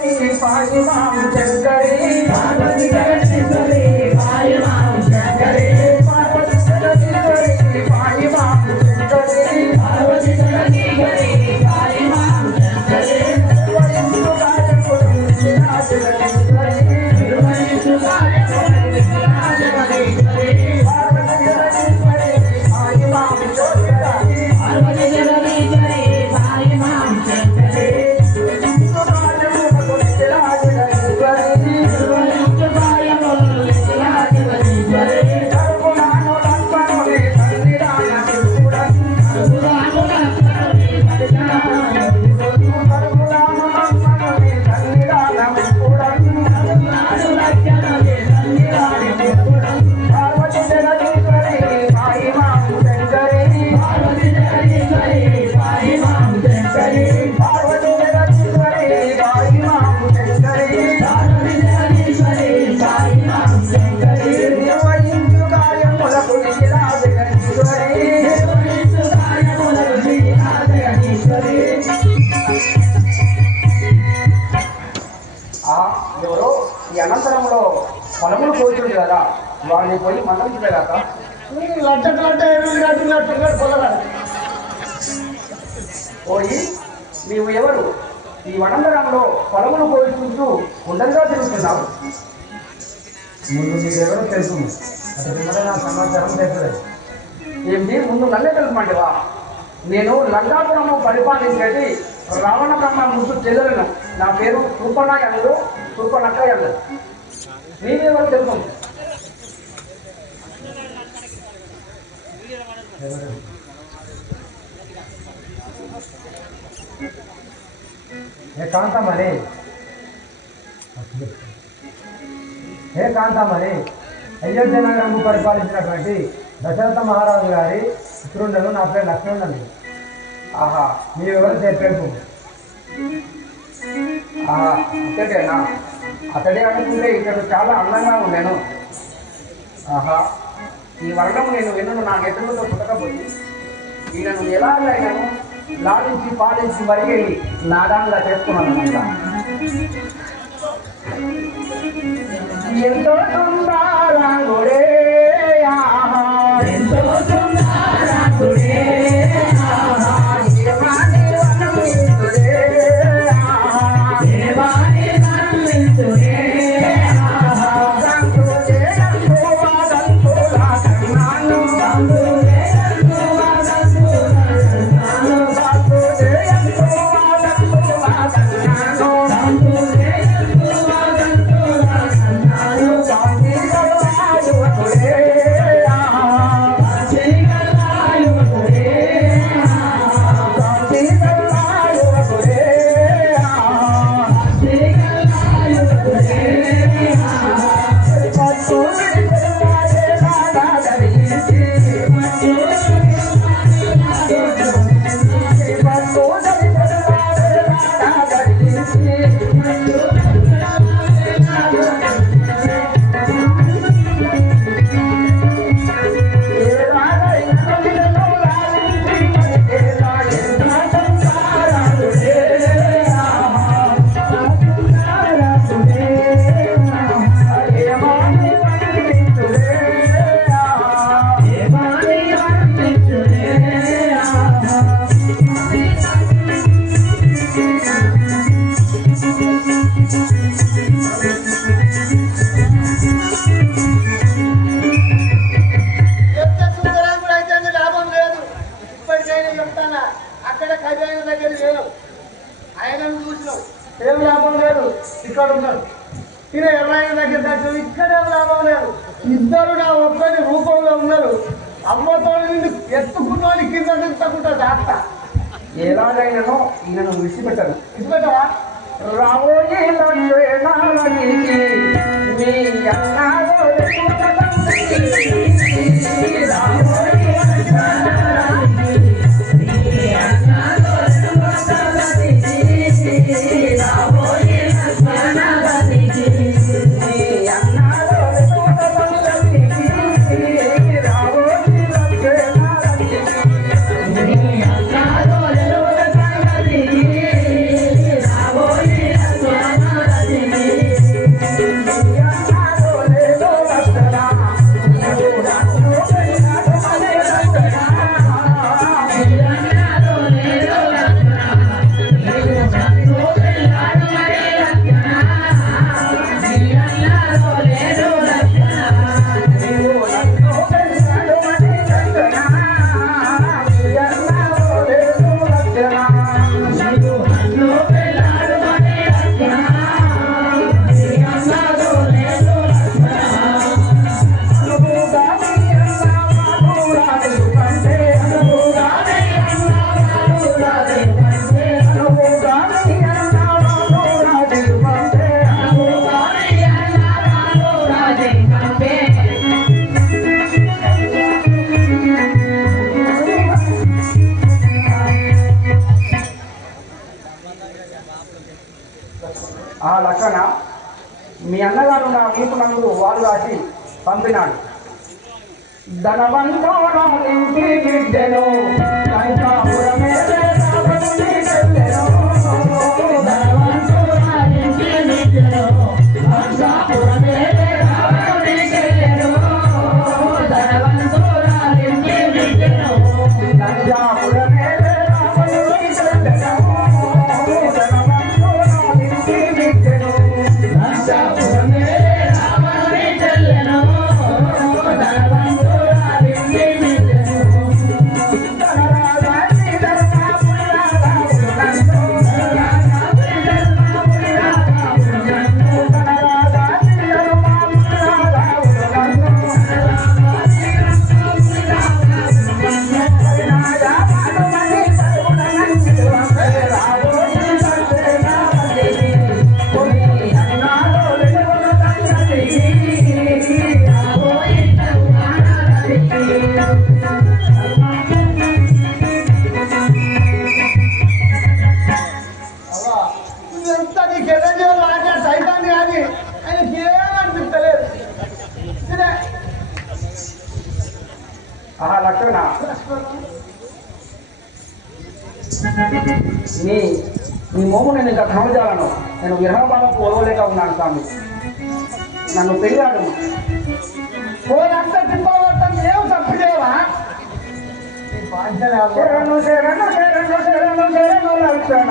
ఆ వాళ్ళని పోయి మందలించలే కదా లడ్డ లడ్డ ఎరువులు కట్టినట్టుగా పొలగాడు పోయి నీవు ఎవరు? ఈ వనంతరంలో పొలములు కోరుకుంటూ ఉండగా తిరుగుతున్నావు. ముందు నీకెవరో తెలుసు. అతని మీద నా సమాచారం తెలుసు ఏమిటి? ముందు నల్లే తెలుసమంటివా నేను లంకాపురము పరిపాలించేది రావణ బ్రహ్మ ముసు చెల్లెలను నా పేరు కృపణక్క ఎందు నీవెవరు తెలుసు ఏ కాంతమని ఏ కాంతమని అయోధ్య నగరం పరిపాలించినటువంటి దశరథ మహారాజు గారి పుత్రుండను నా పేరు లక్ష్మణుడు. ఆహా మీరెవరు చెప్పేపు ఆహా అతడేనా? అతడే అనుకుంటే ఇక్కడ చాలా అందంగా ఉండేను. ఆహా ఈ వర్ణం నేను ఎన్నో నా నెత్తులతో పుట్టకపోయి ఈయనను ఎలాగైనాను లాడించి పాలించి మరిగేది నాదాంగా చేసుకున్నాను అంతా ఎంతో సుందరాంగుడే అన్నగారు నా వీపు నందు వారు రాసి పంపినాడు. ధనవంతుడు ఇంటి నువ్వెంత నీకు ఎనర్జీ మాట్లాడి సైతాన్ని కానీ ఆయనకి ఏమనిపించలేదు ఇదే. ఆ లక్షణ నీ నీ మోము నేను ఇంకా ధర్మజాలను నేను విరహబాలకు ఉన్నాను స్వామి. నన్ను పెళ్ళాడు పోలంత తిప్పవతం ఏం తప్పు చేయవా నీ పాంచరాలు శరణు శరణు శరణు శరణు శరణు లక్షణ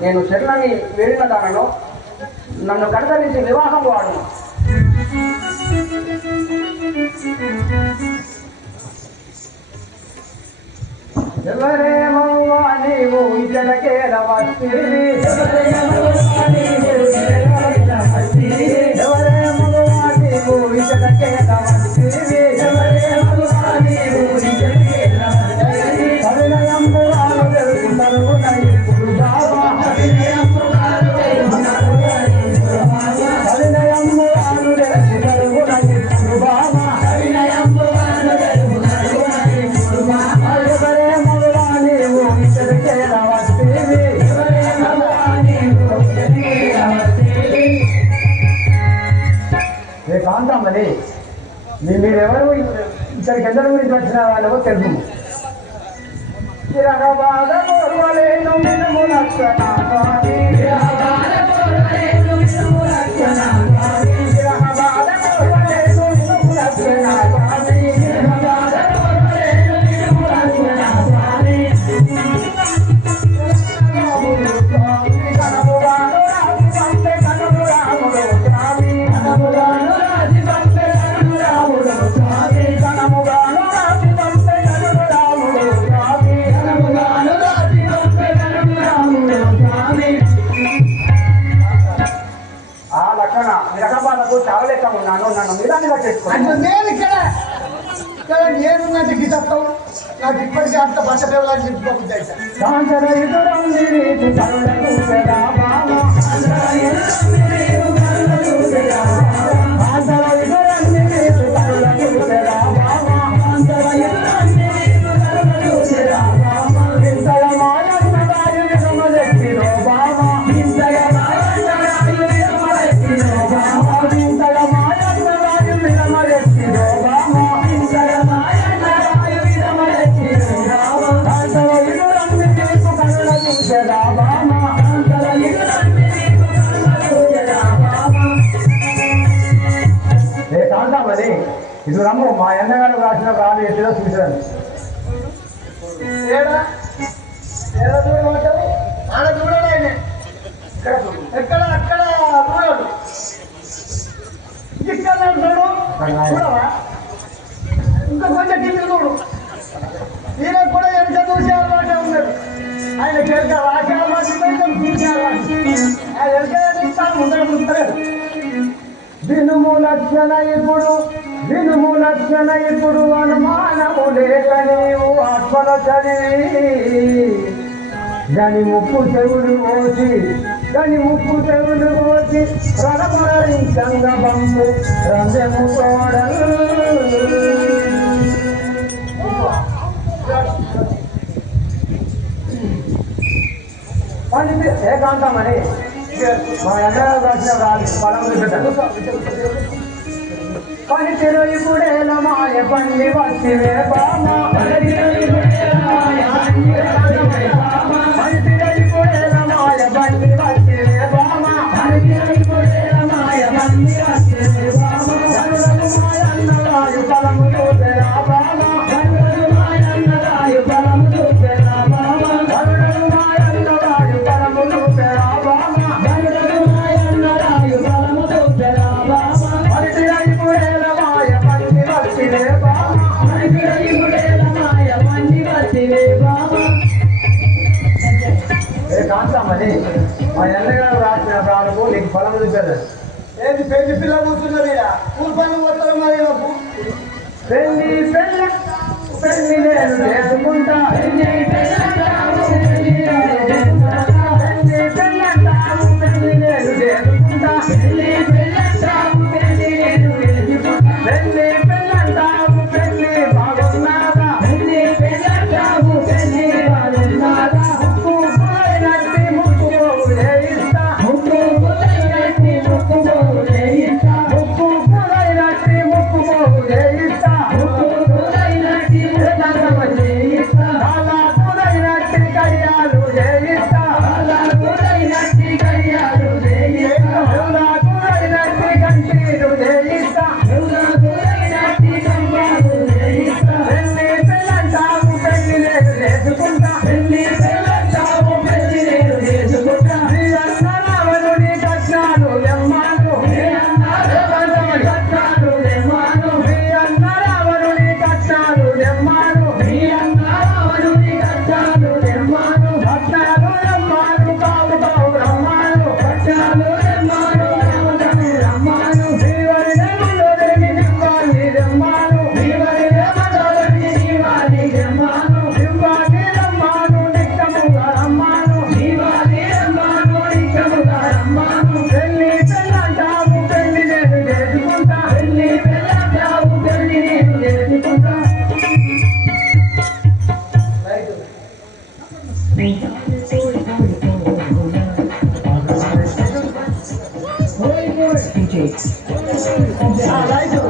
నేను చెట్లని వేడిన దానను నన్ను కడతరించి వివాహం వాడు ఎవరేమవ్వా నీవు ఇతడకేల వస్తీవి ఎవరేమవ్వా నీవు ఇతడకేల వస్తీవి ఏ కాంతమ్మని మీరెవరు? ఇక్కడికి ఎందరి గురించి వచ్చిన వాళ్ళవో తెలుసు చిరగబాద పూర్వలేను మినుము లక్షణ మీదానిగా చేసుకోండి అంటే నేను ఇక్కడ ఇక్కడ నేనున్నట్టు గీతత్వం నాకు ఇప్పటికీ అంత బట్ట పేరు చెప్పుకోకుండా ఇది రమ్ము మా ఎన్నగారు రాసిన రాలి ఎట్లా చూశాను. ఎక్కడ చూడవా? ఇంకా కొంచెం కింద చూడు. ఈయన కూడా ఎంత చూసేవాళ్ళ ఉన్నారు ఆయన కెళ్ళ రాశారు ఆయన వెళ్తే ఉంటాడు ఉంటాడు దినుము లక్షణ ఇప్పుడు వినుములక్షణ ఇప్పుడు అనుమానము లేక నీవు ఆత్మల చదివి. దాని ముప్పు చెవులు కోసి దాని ముప్పు చెవులు కోసి రణమరించంగము రంజము తోడలు. ఏకాంతం అని మా ఎండ రాదు పడవ పని తిరుగు కూడా మాయ పండి వస్తే బామా రాస్తామని మా ఎన్నగారు రాసిన ప్రాణము నీకు ఫలం చూశారు ఏది పెళ్ళి పిల్ల కూర్చున్నది? కూర్పని పోతారు మరి నాకు పెళ్ళి పెళ్ళ పెళ్ళి నేను cupcakes. I like